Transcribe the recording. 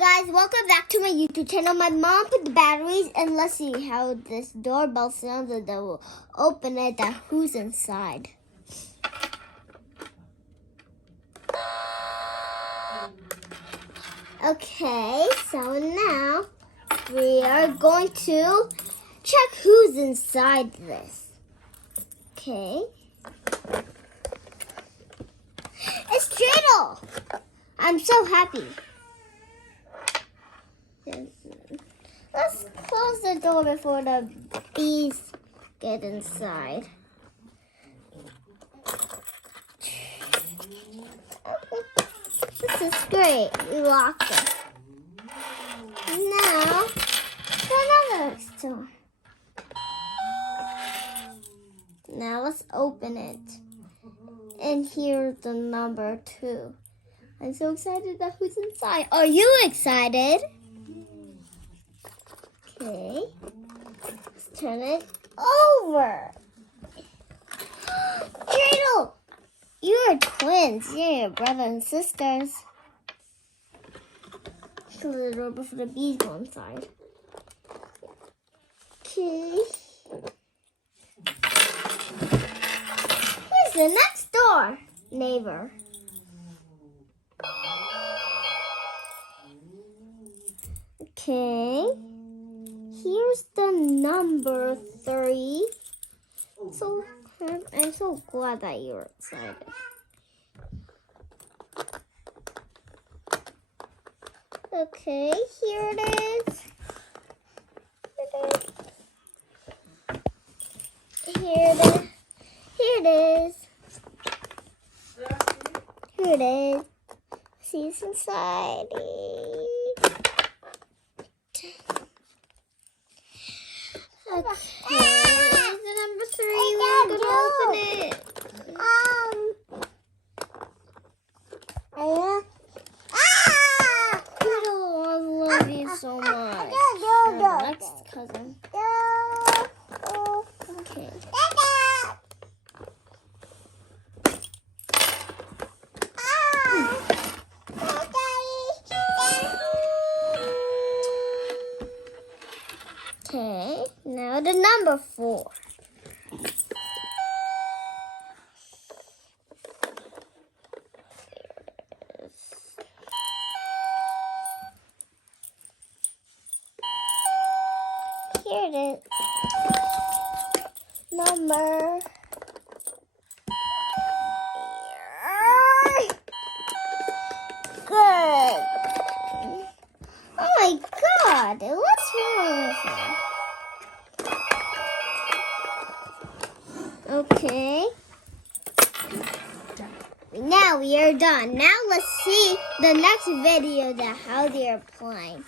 guys, welcome back to my YouTube channel. My mom put the batteries and let's see how this doorbell sounds and then we'll open it and who's inside. Okay, so now we are going to check who's inside this. Okay. It's Dreidel! I'm so happy. Let's close the door before the bees get inside. This is great. We locked it. Now, another door. Now let's open it. And here's the number 2. I'm so excited that who's inside. Are you excited? Okay. Let's turn it over. Dreidel! You are twins. You're your brother and sisters. Close the door before the bees go inside. Okay. Here's the next door, neighbor. Okay. Here's the number 3. So I'm so glad that you're excited. Okay, here it is. Here it is. Here it is. See what's inside. Okay, here's the number 3. We're gonna open it. Dreidel, I love you so much. You're the next cousin. Okay. Okay, now the number 4. Here it is. Number. Good. Oh my God! What's wrong with it? Okay. Now we are done. Now let's see the next video that how they are playing.